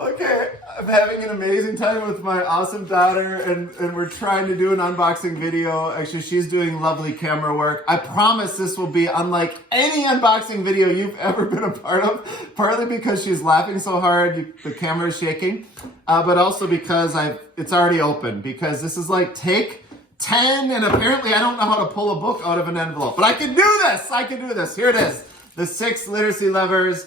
Okay, I'm having an amazing time with my awesome daughter, and we're trying to do an unboxing video. Actually, she's doing lovely camera work. I promise this will be unlike any unboxing video you've ever been a part of, partly because she's laughing so hard, the camera is shaking, but also because it's already open, because this is like take 10, and apparently I don't know how to pull a book out of an envelope, but I can do this, Here it is, The 6 Literacy Levers.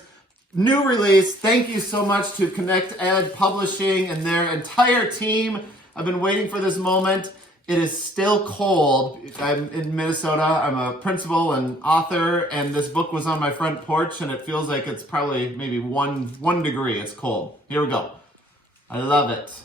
New release. Thank you so much to Connect Ed Publishing and their entire team. I've been waiting for this moment. It is still cold. I'm in Minnesota. I'm a principal and author, and this book was on my front porch, and it feels like it's probably maybe one degree. It's cold. Here we go. I love it.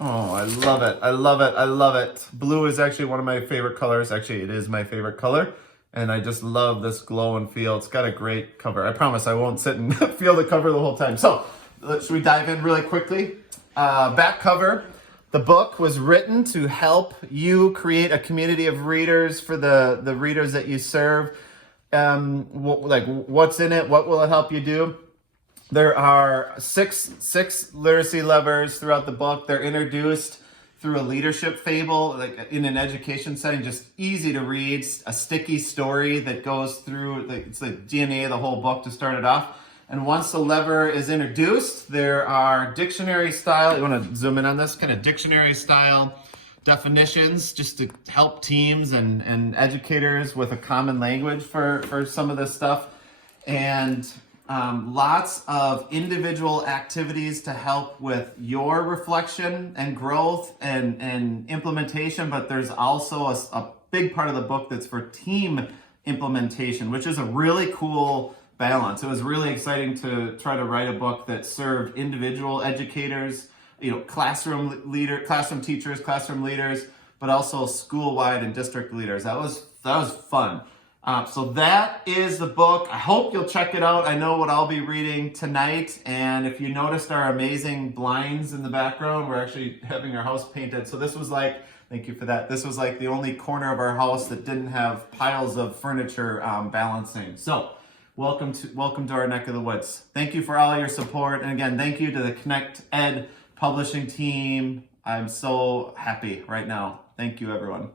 Oh, I love it. I love it. I love it. Blue is actually one of my favorite colors. Actually, it is my favorite color. And I just love this glow and feel. It's got a great cover. I promise I won't sit and feel the cover the whole time. So, should we dive in really quickly? Back cover. The book was written to help you create a community of readers for the readers that you serve. What's in it? What will it help you do? There are six literacy levers throughout the book. They're introduced through a leadership fable, like in an education setting, just easy to read, a sticky story that goes through, it's the DNA of the whole book to start it off. And once the lever is introduced, there are dictionary style, you want to zoom in on this, kind of dictionary style definitions just to help teams and educators with a common language for some of this stuff. And lots of individual activities to help with your reflection and growth and implementation, but there's also a big part of the book that's for team implementation, which is a really cool balance. It was really exciting to try to write a book that served individual educators, classroom teachers, classroom leaders, but also school-wide and district leaders. That was fun. So that is the book. I hope you'll check it out. I know what I'll be reading tonight. And if you noticed our amazing blinds in the background, we're actually having our house painted. So this was like, thank you for that. This was like the only corner of our house that didn't have piles of furniture balancing. So welcome to our neck of the woods. Thank you for all your support. And again, thank you to the Connect Ed publishing team. I'm so happy right now. Thank you, everyone.